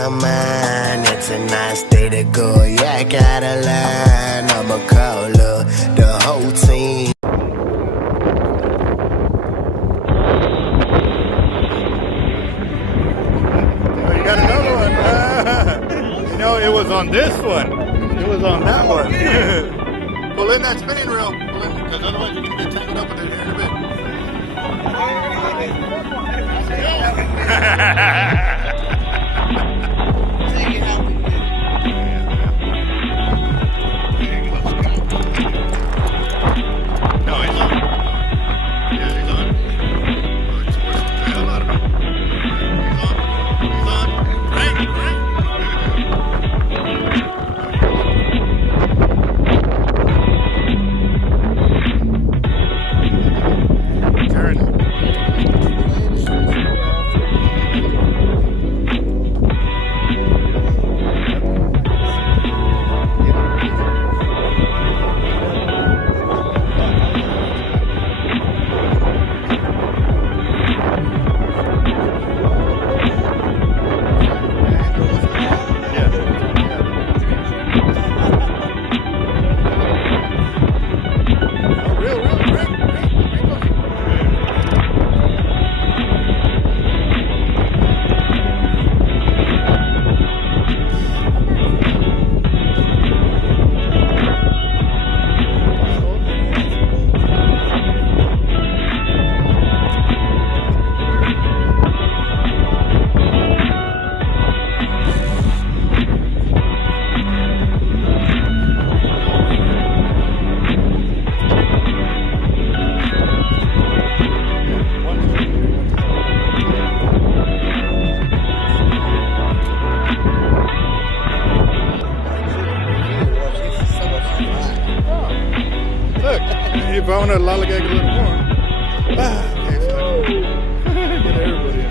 my mind. It's a nice day to go. Yeah, I got a line. I'ma call up the whole team. Oh, you got another one. You know, it was on this one. It was on that one. Pull in that spinning reel. Pull in, because otherwise you're going to get tangled up with it here in a bit. No, he's on. Yeah, he's on. It's worth the hell out of him. He's on. He's on. Right. Turn. Look, if I want to lollygag a little more. Okay, so get everybody in.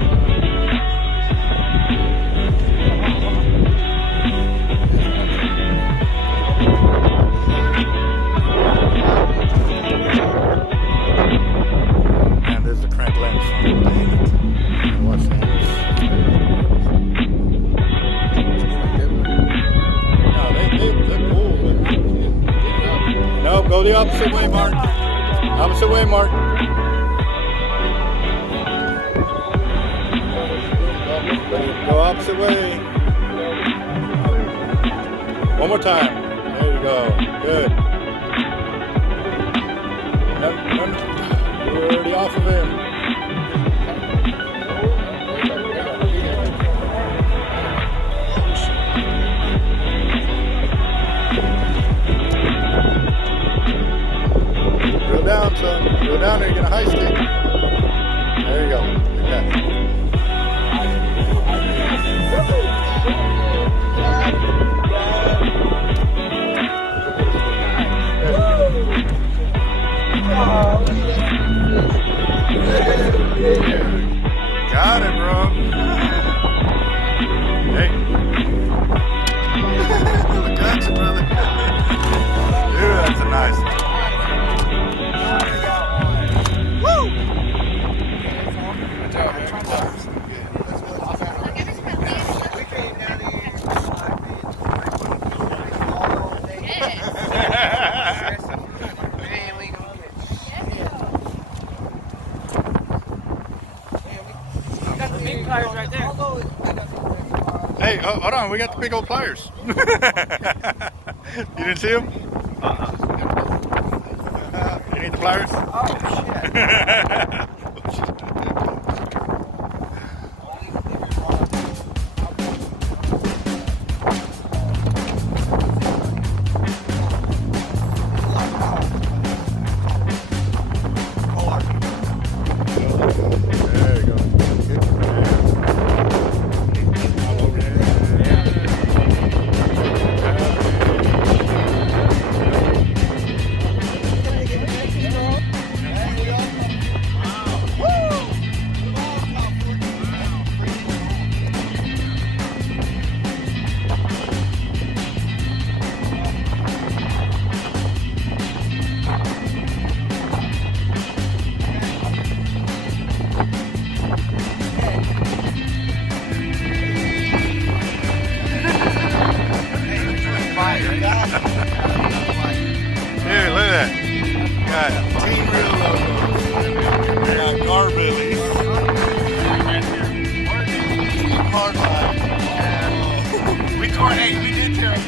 Man, there's the crank lens. Watch that. No, they're cool. No, go the opposite way, Mark. Opposite way, Mark. Go opposite way. One more time. There you go. Good. No. You're already off of him. Drill down, son. Drill down there, you're gonna heist it. There you go. Okay. Got it, bro. Hey. Gotcha, brother. Dude, that's a nice one. Hey, hold on, we got the big old pliers. You didn't see them? You need the pliers? Oh, shit. There you go. Wow.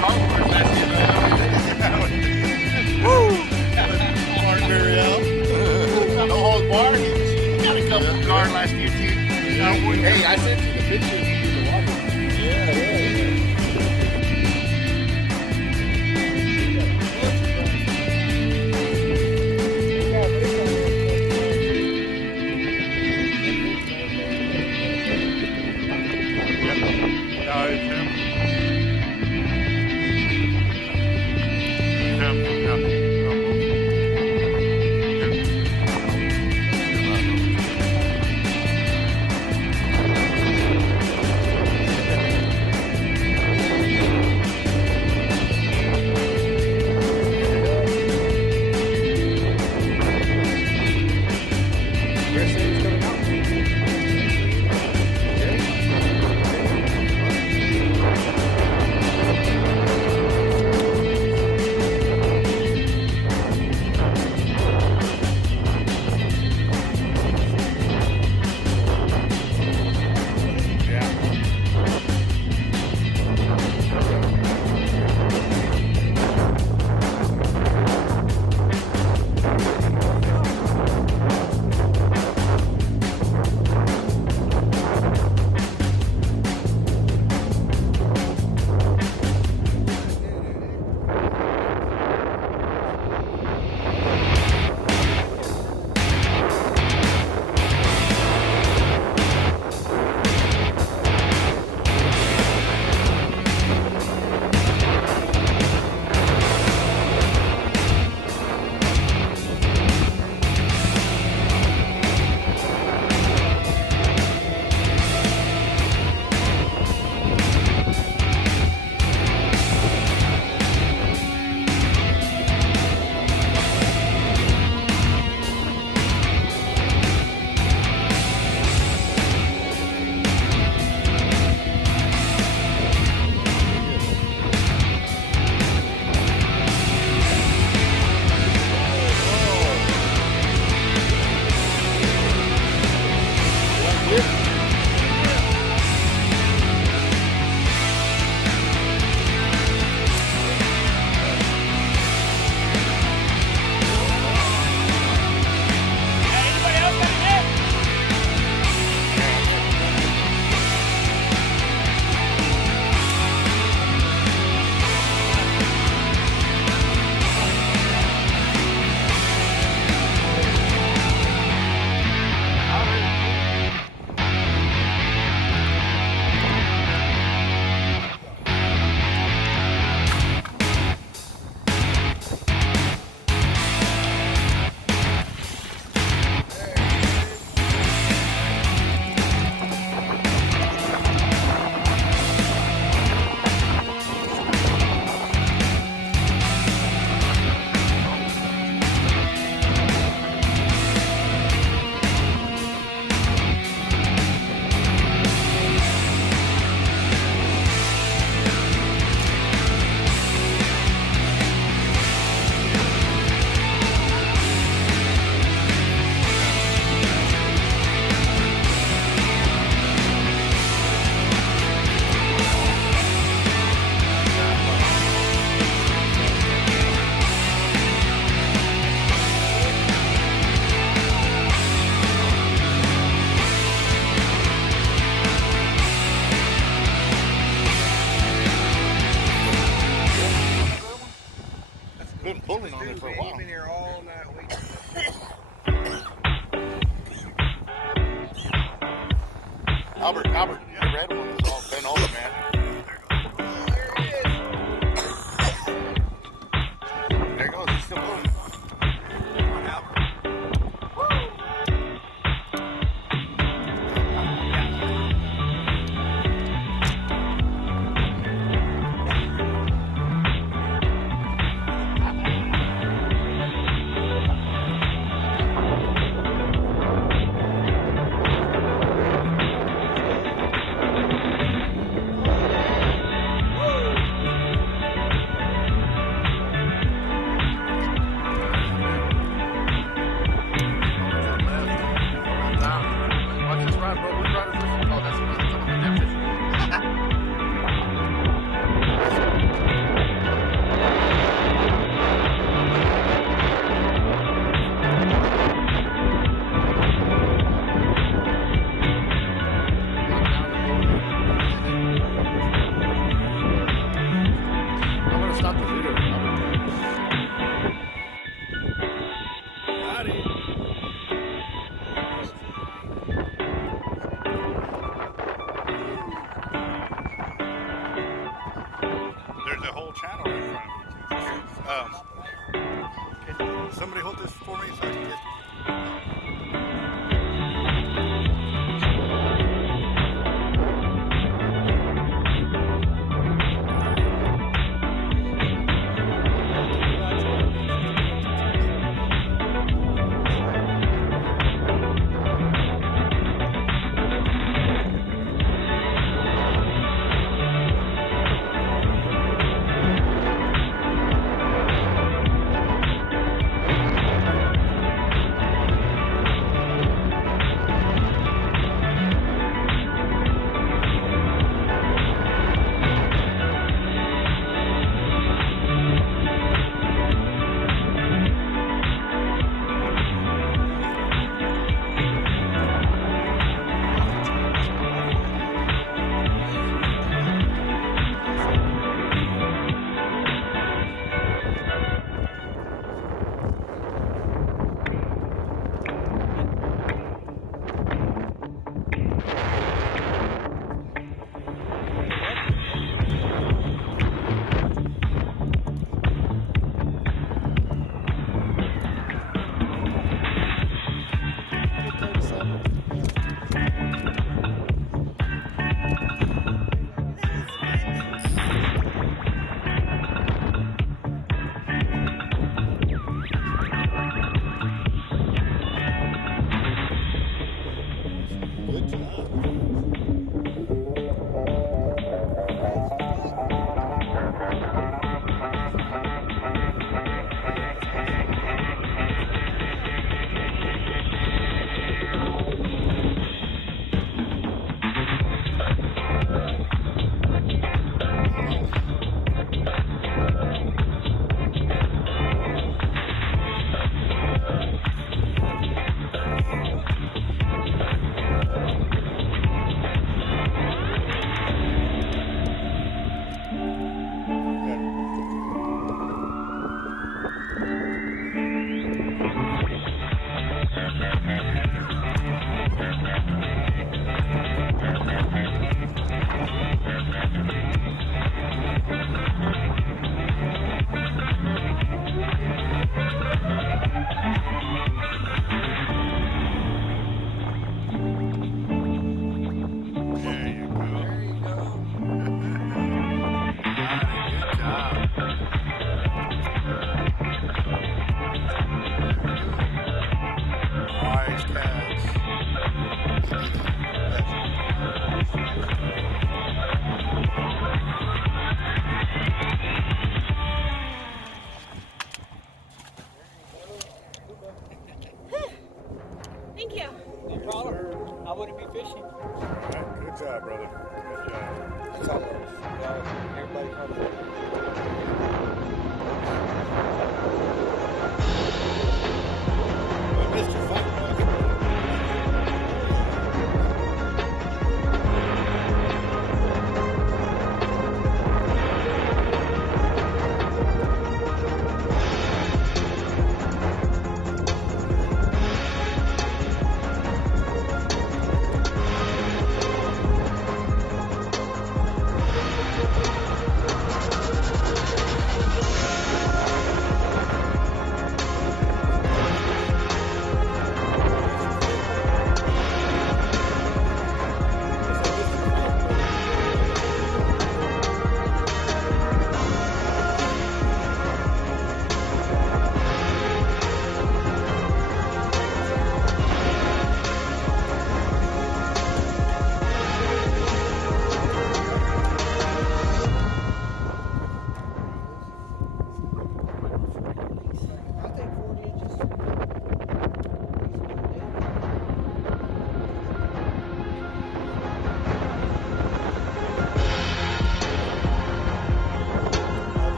carnivores last year. Woo! Martin Mariel. No holds barred. He got a couple guard last year, too. Hey, I sent you the picture of the water. Albert, the red one is all bent over, man. There it goes, he's still moving. Come on, Albert. there's a whole channel in front of me. Can somebody hold this for me so I can get...